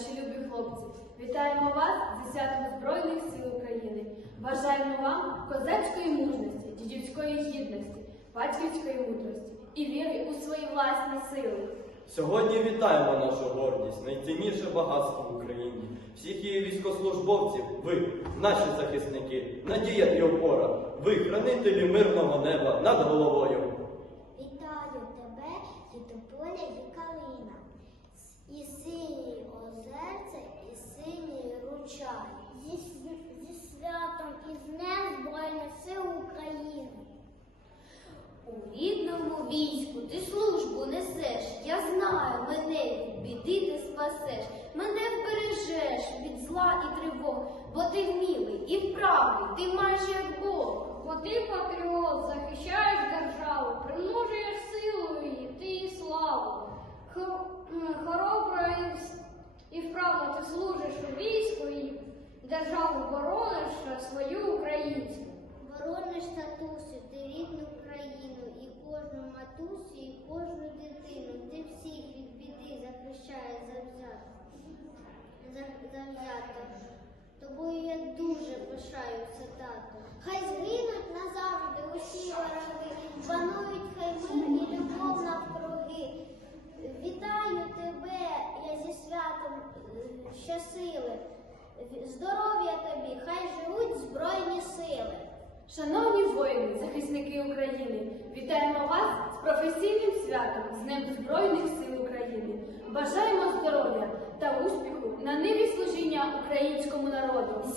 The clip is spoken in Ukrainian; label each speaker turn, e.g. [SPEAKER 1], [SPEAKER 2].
[SPEAKER 1] наші любі хлопці. Вітаємо вас зі святом Збройних сил України. Бажаємо вам козацької мужності, дідівської гідності, батьківської мудрості і віри у свої власні сили.
[SPEAKER 2] Сьогодні вітаємо нашу гордість, найцінніше багатство в Україні. Всіх її військовослужбовців, ви, наші захисники, надія і опора, ви хранителі мирного неба над головою.
[SPEAKER 3] Вітаю тебе, дідополя і калина, і синій озерце, і синій ручай. Зі, зі святом і з Днем Збройних сил України.
[SPEAKER 4] У рідному війську ти службу несеш. Я знаю, мене від біди ти спасеш. Мене вбережеш від зла і тривог, бо ти вмілий і вправний, ти майже як Бог.
[SPEAKER 5] Бо ти патріот, захищаєш державу, примножуєш силу її, ти і славу. Хо- м, Хоробро і вс- і ти служиш у війську і державу борониш свою українську.
[SPEAKER 3] Борониш татусю, ти рідну країну, і кожну матусю, і кожну дитину. Ти всіх від біди захищаєш завзято. Тобою я дуже пишаюся, щасили. Здоров'я тобі, хай живуть збройні сили.
[SPEAKER 1] Шановні воїни, захисники України, вітаємо вас з професійним святом з Днем Збройних сил України. Бажаємо здоров'я та успіху на ниві служіння українському народу.